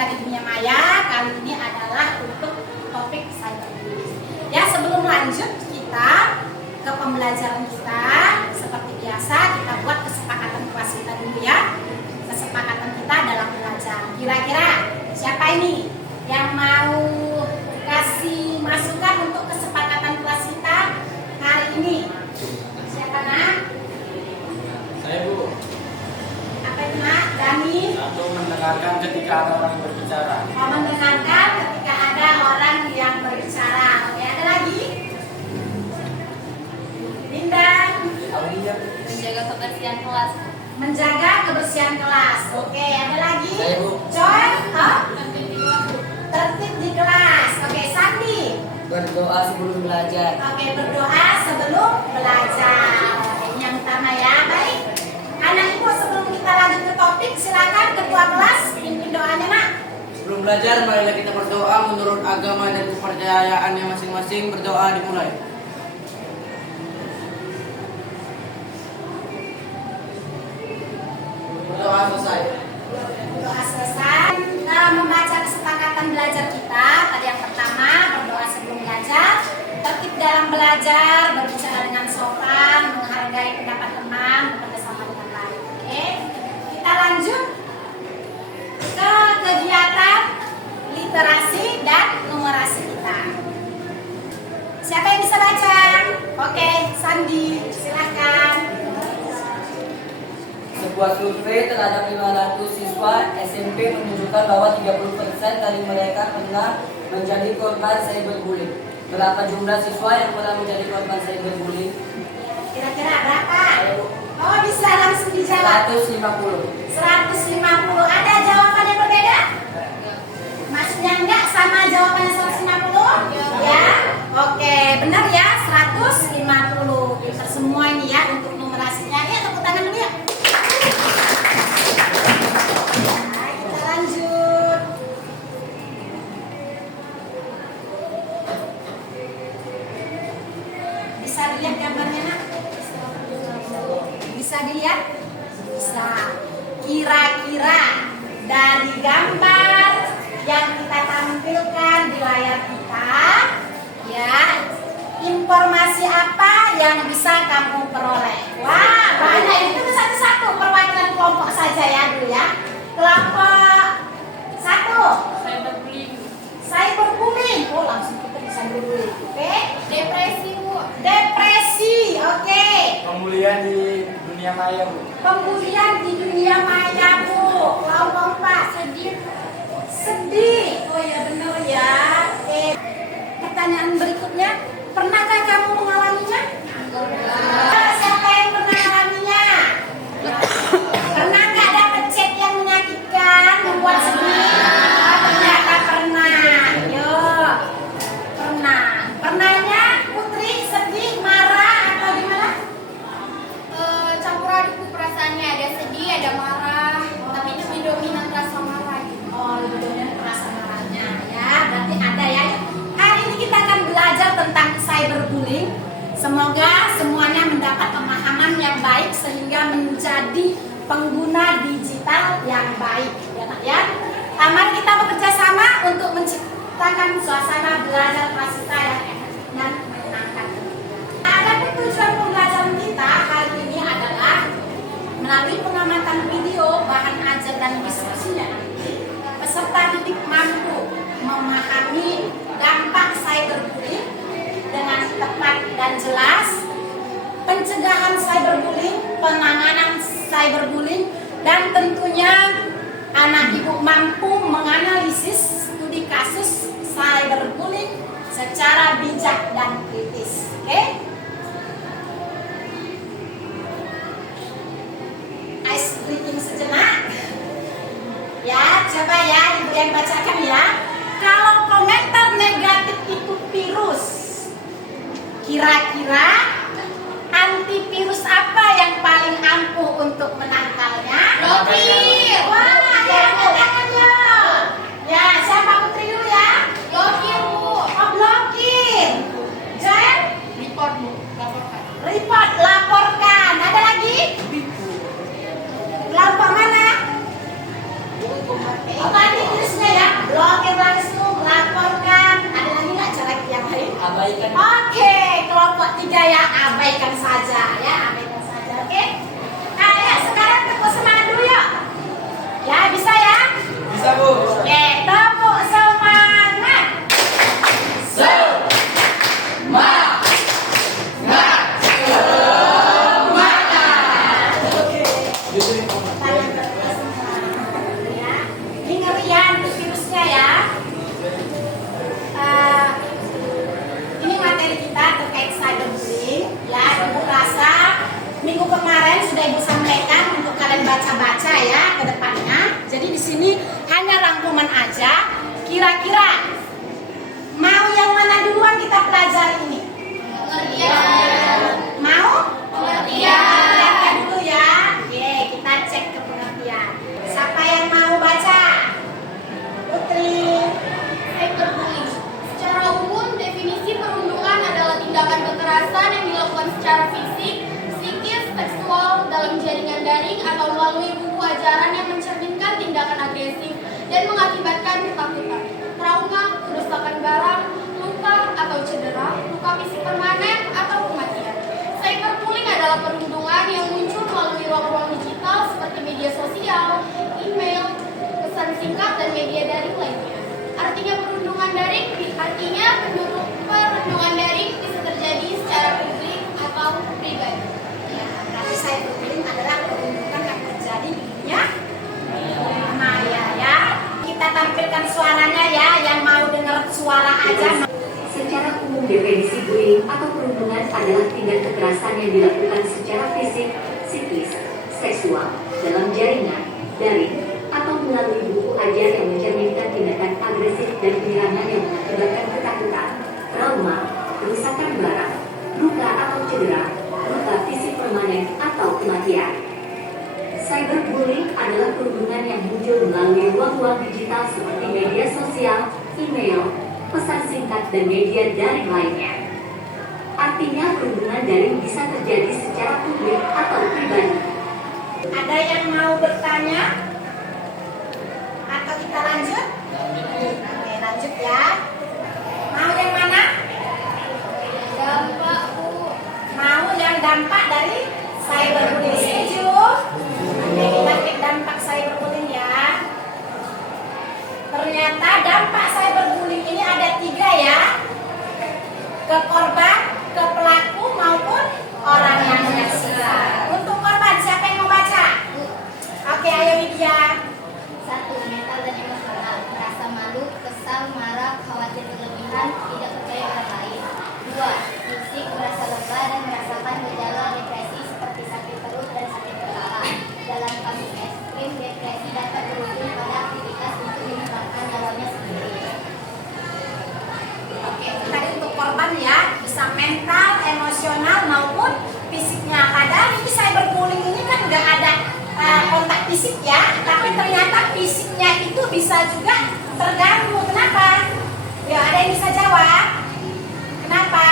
ketika di dunia maya. Kali ini adalah untuk topik cyberbullying. Ya, sebelum lanjut kita ke pembelajaran kita, seperti biasa kita buat kesepakatan kelas kita dulu ya. Kesepakatan kita dalam belajar. Kira-kira siapa ini yang mau kasih masukan untuk kesepakatan kelas kita hari ini? Siapa nak? Saya, Bu. Apa itu nak? Dani? Satu, mendengarkan ketika ada orang yang berbicara. Mau mendengarkan ketika ada orang yang berbicara. Oke, ada lagi? Linda? Menjaga kebersihan kelas. Menjaga kebersihan kelas. Oke, ada lagi? Saya, Bu. Joy? Tertib di kelas. Oke, Sandi? Berdoa sebelum belajar. Oke, berdoa sebelum belajar. Ini yang utama ya. Baik. Anak ibu, sebelum kita lanjut ke topik, silakan ketua kelas pimpin doanya nak. Sebelum belajar, marilah kita berdoa menurut agama dan kepercayaannya masing-masing. Berdoa dimulai. Berdoa selesai. Doa selesai. Kita membaca kesepakatan belajar kita. Tadi yang pertama, berdoa sebelum belajar, tertib dalam belajar, berbicara dengan sopan, menghargai pendapat teman, bekerjasama dengan baik. Oke, kita lanjut ke kegiatan literasi dan numerasi kita. Siapa yang bisa baca? Oke, Sandi, silakan. Sebuah survei terhadap 500 siswa SMP menunjukkan bahwa 30% dari mereka pernah menjadi korban cyberbullying. Berapa jumlah siswa yang pernah menjadi korban cyberbullying? Kira-kira berapa? Oh, bisa langsung dijawab. 150. 150. Ada jawaban yang berbeda? Maksudnya enggak sama jawabannya 150? Ya. Oke, benar ya, 150. Pintar semua ini ya untuk numerasinya. Ya, tepuk tangan dulu ya. Nah, kita lanjut. Bisa dilihat gambarnya nak? Bisa dilihat? Bisa. Kira-kira dari gambar yang kita tampilkan di layar kita, ya, informasi apa yang bisa kamu peroleh? Wah, banyak. Itu satu-satu perwakilan kelompok saja ya dulu ya. Kelompok 1, Cyberbullying. cyberbullying. Oh, langsung kita bisa cyberbullying. Oke. Depresi, Bu. Depresi. Oke. Pembulian di dunia maya, Bu. Pembulian di dunia maya, Bu. Kelompok 4, sedih. Sedih. Oh ya, benar ya. Oke. Pertanyaan berikutnya, pernahkah kamu mengalaminya? Siapa yang pernah mengalaminya? Pernah nggak dapet chat yang menyakitkan, membuat sedih? Ternyata pernah. Yo, pernah. Pernahnya Putri sedih, marah atau gimana? Campur aduk perasaannya, ada sedih, ada marah, tapi lebih dominan rasa marah gitu. Oh, lebih dominan rasa marahnya ya. Berarti ada ya. Hari ini kita akan belajar tentang cyberbullying. Semoga semuanya mendapat pemahaman yang baik sehingga menjadi pengguna digital yang baik ya Nak ya. Mari kita bekerja sama untuk menciptakan suasana belajar kelas kita yang efektif dan menyenangkan. Ada tujuan pembelajaran kita hari ini adalah melalui pengamatan video, bahan ajar dan diskusinya nanti, peserta didik mampu memahami dampak cyberbullying dengan tepat dan jelas, pencegahan cyberbullying, penanganan cyberbullying, dan tentunya anak ibu mampu menganalisis studi kasus cyberbullying secara bijak dan kritis. Oke? Ice breaking sejenak. Ya, coba ya ibu yang bacakan ya. Kalau komentar negatif itu virus, kira-kira antivirus apa yang paling ampuh untuk menangkalnya? Blokir. Wah, ya angkat tangannya. Ya, siapa Putri dulu ya? Blokir, Bu. Oh, blokir. Joel? Report, Bu. Laporkan. Report, laporkan. Ada lagi? Kelompok mana? Oh, antivirusnya ya. abaikan. Oke, kelompok 3 ya, abaikan saja ya, abaikan saja. Oke. Nah, ya sekarang tepuk semangat dulu yuk. Ya, bisa ya? Bisa Bu. Oke, tepuk semangat. Tangan tepuk semangat ya. Ini ngerian tuh virusnya ya. Ini materi kita terkait cyberbullying ya. Ibu rasa minggu kemarin sudah Ibu sampaikan untuk kalian baca-baca ya ke depannya. Jadi di sini hanya rangkuman aja. Kira-kira mau yang mana duluan kita pelajari ini? Mau? Pengertian dulu ya. Oke, kita cek ke pengertian. Siapa yang mau baca? Putri. Cyberbullying. Secara umum, definisi perundungan adalah tindakan kekerasan yang dilakukan secara fisik, psikis, seksual dalam jaringan daring atau melalui buku ajaran yang mencerminkan tindakan agresif dan mengakibatkan ketakutan, trauma, kerusakan barang, luka atau cedera, luka fisik permanen atau kematian. Cyberbullying adalah perundungan yang muncul melalui ruang-ruang digital seperti media sosial, email, pesan singkat, dan media daring lainnya. Artinya perundungan daring bisa terjadi secara publik atau pribadi. Ya, berarti cyberbullying adalah perundungan yang terjadi di dunia maya ya. Kita tampilkan suaranya ya, yang mau dengar suara aja. Secara umum, definisi bullying atau perundungan adalah tindak kekerasan yang dilakukan secara fisik, psikis, seksual, dalam jaringan, daring, atau melalui buku ajar yang mencerminkan tindakan agresif dan penyerangan yang mengakibatkan ketakutan, trauma, kerusakan barang, luka atau cedera, luka fisik permanen atau kematian. Cyberbullying adalah perundungan yang muncul melalui ruang-ruang digital seperti media sosial, email, pesan singkat, dan media daring lainnya. Artinya perundungan daring bisa terjadi secara publik atau pribadi. Ada yang mau bertanya? Atau kita lanjut? Oke, lanjut ya. Mau yang mana? Dampak Mau yang dampak dari cyberbullying? Setuju? Oke, kita cek dampak cyberbullying ya. Ternyata dampak cyberbullying ini ada 3 ya. Ke korban, ke pelaku, maupun orang yang menyaksikan. Untuk korban, siapa yang mau baca? Oke, ayo Widya. 1. Mental dan emosional, merasa malu, kesal, marah, khawatir berlebihan, tidak percaya orang lain. 2. Fisik, merasa lebah dan merasakan gejala depresi seperti sakit perut dan sakit kepala. Dalam kasus ekstrim, depresi dapat berujung pada aktivitas untuk menyelamatkan nyawanya sendiri. Oke, tadi untuk korban ya, bisa mental, emosional maupun fisiknya. Padahal ini cyberbullying ini kan nggak ada kontak fisik ya, tapi ternyata fisiknya itu bisa juga terganggu. Kenapa? Ya, ada yang bisa jawab? Kenapa?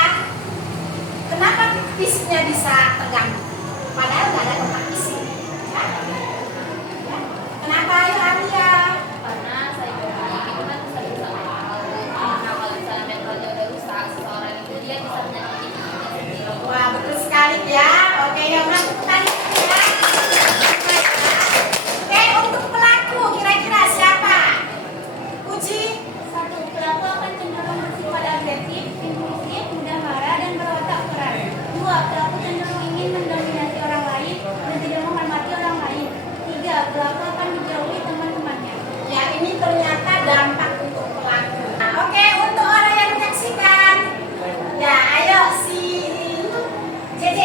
Kenapa fisiknya bisa terganggu? Padahal nggak ada kontak fisik. Ya? Ya. Kenapa? Ayo Alia. Karena cyberbullying itu kan bisa dirusak mental. Nah, kalau misalnya mentalnya udah rusak, seseorang itu dia bisa menyakiti dirinya sendiri. Wah, betul sekali ya. Oke, yang mana tanya ya? Oke, untuk pelaku kira-kira siapa? Uji. 1. Pelaku akan cenderung bersifat agresif, impulsif, mudah marah, dan berwatak keras. 2. Pelaku cenderung ingin mendominasi orang lain dan tidak menghormati orang lain. 3. Pelaku akan menjauhi teman-temannya. Ya, ini ternyata dampak untuk pelaku. Nah, oke, untuk orang yang menyaksikan. Ya, ayo si JJ.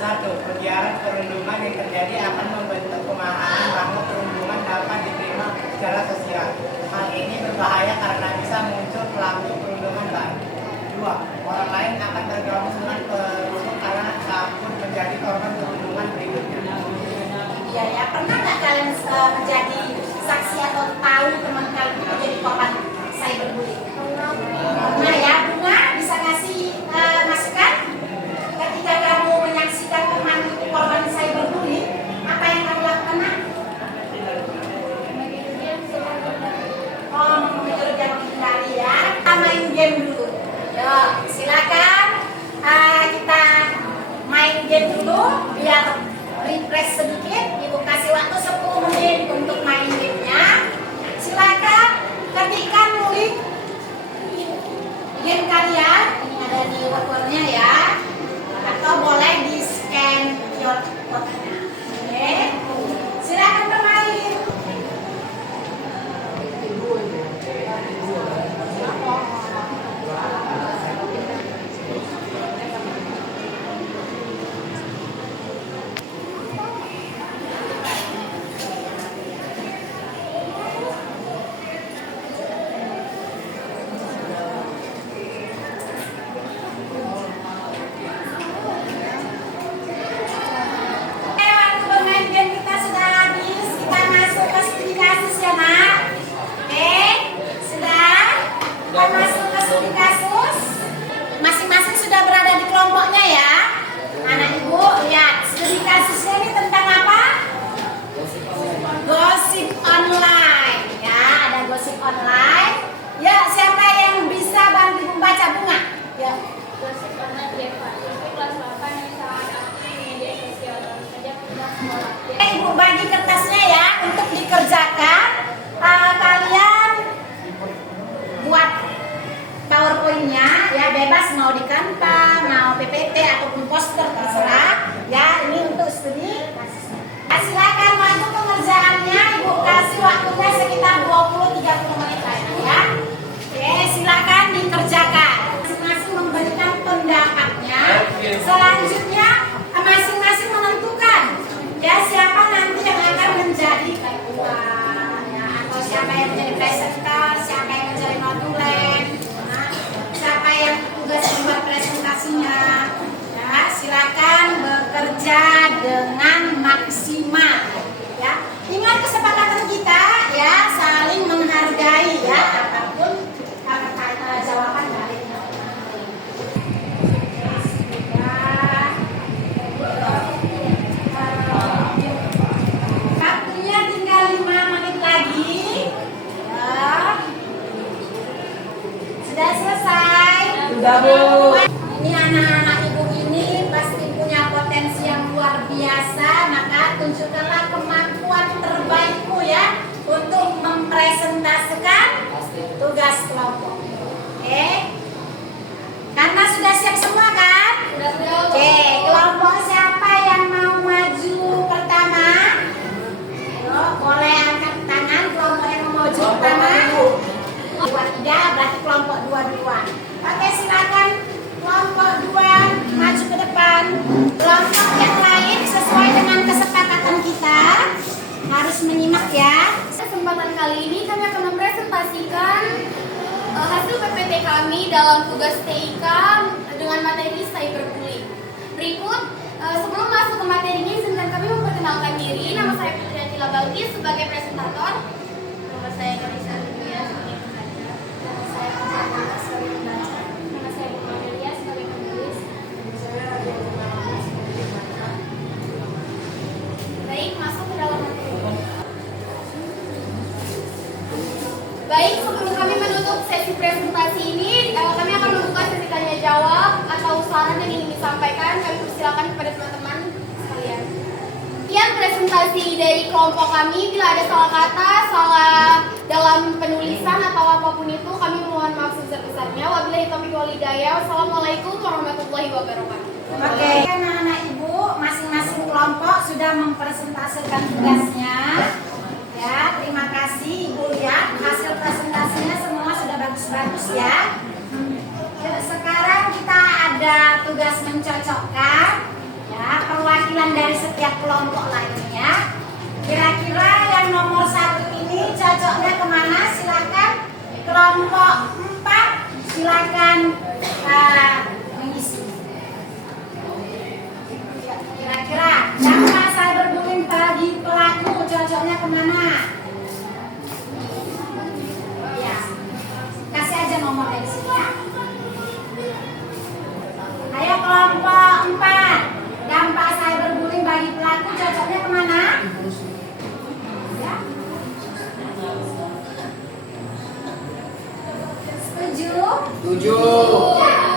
1. Kegiatan perundungan yang terjadi akan membentuk pemahaman bahwa perundungan dapat diterima secara sosial. Hal ini berbahaya karena bisa muncul pelaku perundungan baru. 2. Orang lain akan tergabung dengan perundung karena takut menjadi korban perundungan berikutnya. Iya ya, pernah nggak kalian menjadi saksi atau tahu teman kalian menjadi korban cyberbullying? Pernah ya, Bunga bisa ngasih masukan? Ketika kamu menyaksikan teman korban cyberbullying, apa yang kamu lakukan? Nak? Silakan kita main game dulu biar refresh sedikit. Ibu kasih waktu 10 menit untuk main gamenya. Silakan ketikkan link game kalian, ini ada di wordnya ya, atau boleh di scan QR code-nya. Oke, silakan bermain. Waktu bermain game kita sudah habis. Kita masuk ke studi kasus ya, Nak. Oke, sudah. Kita masuk ke studi kasus. Masing-masing sudah berada di kelompoknya ya. Anak ibu, lihat studi kasusnya ini tentang apa? Gosip online. Ya, ada gosip online. Ya, siapa yang bisa bantu membaca Bunga? Ya. Gosip online ya Pak. Itu kelas 8 yang sangat aktif di media sosial. Baru saja pulang sekolah. Ibu bagi kertasnya ya untuk dikerjakan. Kalian buat PowerPoint-nya ya, bebas mau di Canva, mau PPT ataupun poster terserah. Ya, ini untuk studi. Silakan waktu pengerjaannya Ibu kasih waktunya sekitar 20-30 menit lagi ya. Oke, silakan dikerjakan. Masing-masing memberikan pendapatnya. Selanjutnya masing-masing menentukan ya siapa nanti yang akan menjadi ketua ya, atau siapa yang menjadi presenter, siapa yang menjadi notulen, nah, siapa yang tugas membuat presentasinya. Ya, silakan bekerja dengan maksimal. Ya, ingat kesepakatan kita ya, saling menghargai ya, apapun jawaban dari waktunya tinggal 5 menit lagi ya. Sudah selesai? Sudah, Bu. Ini anak-anak ibu ini pasti punya potensi yang luar biasa, maka tunjukkanlah kemampuan terbaikmu ya untuk mempresentasikan tugas kelompok. Oke? Karena sudah siap semua kan? Oke, kelompok siapa yang mau maju pertama? Ayo, boleh angkat tangan kelompok yang mau maju pertama. 2-3 berarti kelompok 2 duluan. Oke, silakan kelompok 2 maju ke depan. Kelompok yang lain sesuai dengan kesepakatan kita harus menyimak ya. Kesempatan kali ini kami akan mempresentasikan hasil PPT kami dalam tugas TIK dengan materi cyberbullying. Berikut, sebelum masuk ke materinya, izinkan kami memperkenalkan diri. Nama saya Putri Atila Balkis sebagai presentator. Nama saya Karisa Ludia sebagai pembaca. Nama saya Putri sebagai pembaca. Nama saya Bunga Melia sebagai penulis. Baik, masuk ke dalam materi. Baik, sebelum kami menutup sesi presentasi ini, kami akan membuka sesi tanya jawab atau saran yang ingin disampaikan. Kami persilakan kepada teman-teman sekalian. Sekian presentasi dari kelompok kami. Bila ada salah kata, salah dalam penulisan atau apapun itu, kami mohon maaf sebesar-besarnya. Wabillahi taufiq wal hidayah. Wassalamualaikum warahmatullahi wabarakatuh. Oke, anak-anak ibu, masing-masing kelompok sudah mempresentasikan tugasnya. Ya, terima kasih Ibu ya. Hasil presentasinya semua sudah bagus-bagus ya. Sekarang kita ada tugas mencocokkan ya perwakilan dari setiap kelompok lainnya. Kira-kira yang nomor 1 ini cocoknya kemana? Silakan kelompok 4 silakan mengisi. Kira-kira dampak cyberbullying bagi pelaku cocoknya kemana? Ya, kasih aja nomor dari sini ya. Ayo kelompok 4, dampak cyberbullying bagi pelaku cocoknya kemana? Ya. Setuju? Tujuh.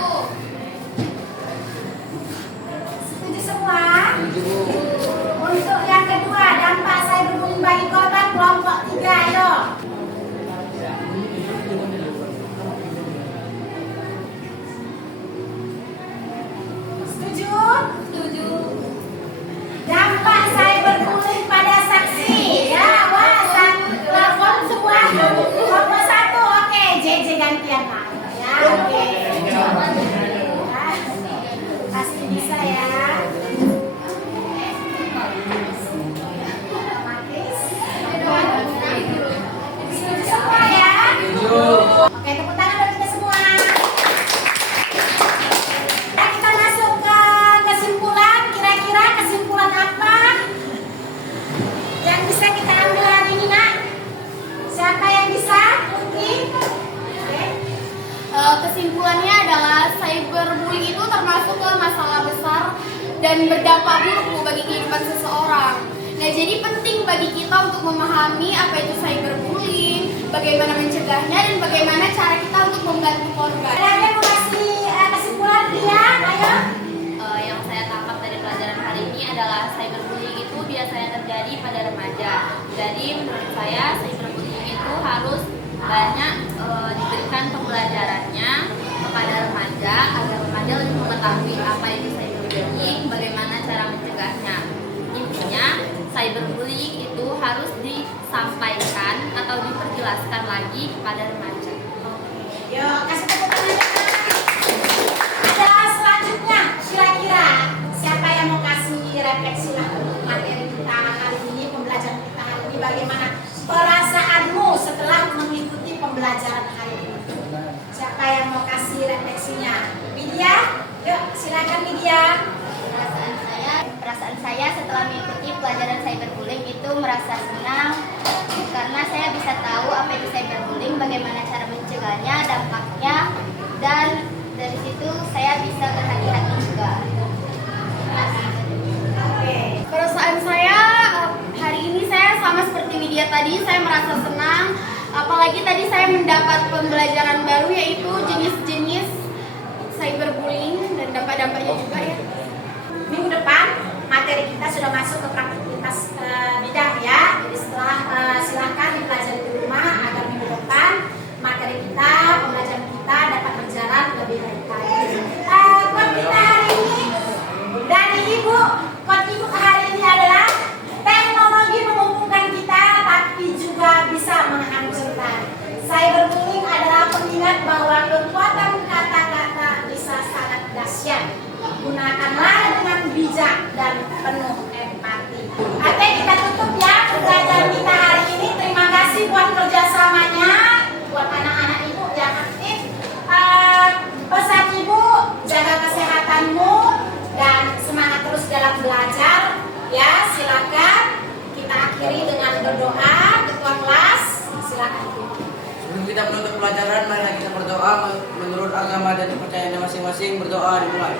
Kesimpulannya adalah cyberbullying itu termasuk ke masalah besar dan berdampak buruk bagi kehidupan seseorang. Nah, jadi penting bagi kita untuk memahami apa itu cyberbullying, bagaimana mencegahnya, dan bagaimana cara kita untuk membantu korban. Ada mau kasih kesimpulan dia, ayo. Yang saya tangkap dari pelajaran hari ini adalah cyberbullying itu biasanya terjadi pada remaja. Jadi menurut saya cyberbullying itu harus banyak diberikan pembelajarannya kepada remaja agar remaja lebih mengetahui apa itu cyberbullying, bagaimana cara mencegahnya. Intinya cyberbullying itu harus disampaikan atau diperjelaskan lagi kepada remaja. Yuk, kasih tepuk tangan. Ada selanjutnya, kira-kira siapa yang mau kasih refleksi lah materi kita hari ini, pembelajaran kita hari ini, bagaimana perasaanmu setelah mengikuti pembelajaran hari ini? Siapa yang mau kasih refleksinya? Widya, yuk silakan Widya. Perasaan saya setelah mengikuti pelajaran cyberbullying itu merasa senang karena saya bisa tahu apa itu cyberbullying, bagaimana cara mencegahnya, dampaknya, dan dari situ saya bisa berhati-hati juga. Perasaan saya hari ini saya sama seperti Widya tadi, saya merasa senang. Apalagi tadi saya mendapat pembelajaran baru yaitu jenis-jenis cyberbullying dan dampak-dampaknya juga ya. Minggu depan materi kita sudah masuk ke praktikitas bidang ya. Jadi setelah silahkan dipelajari di rumah agar minggu depan materi kita, pembelajaran kita dapat berjalan lebih baik lagi. Quote kita hari ini dari Ibu, quote Ibu hari ini adalah teknologi menghubungkan kita tapi juga bisa menghancurkan. Cyberbullying adalah pengingat bahwa kekuatan kata-kata bisa sangat dahsyat. Gunakanlah dengan bijak dan penuh empati. Oke, kita tutup ya pembelajaran kita hari ini. Terima kasih buat kerjasamanya, buat anak-anak ibu yang aktif. Pesan ibu, jaga kesehatanmu dan semangat terus dalam belajar. Ya, silakan kita akhiri dengan berdoa. Ketua kelas, silakan ibu. Sebelum kita menutup pelajaran, mari kita berdoa menurut agama dan kepercayaan masing-masing. Berdoa dimulai.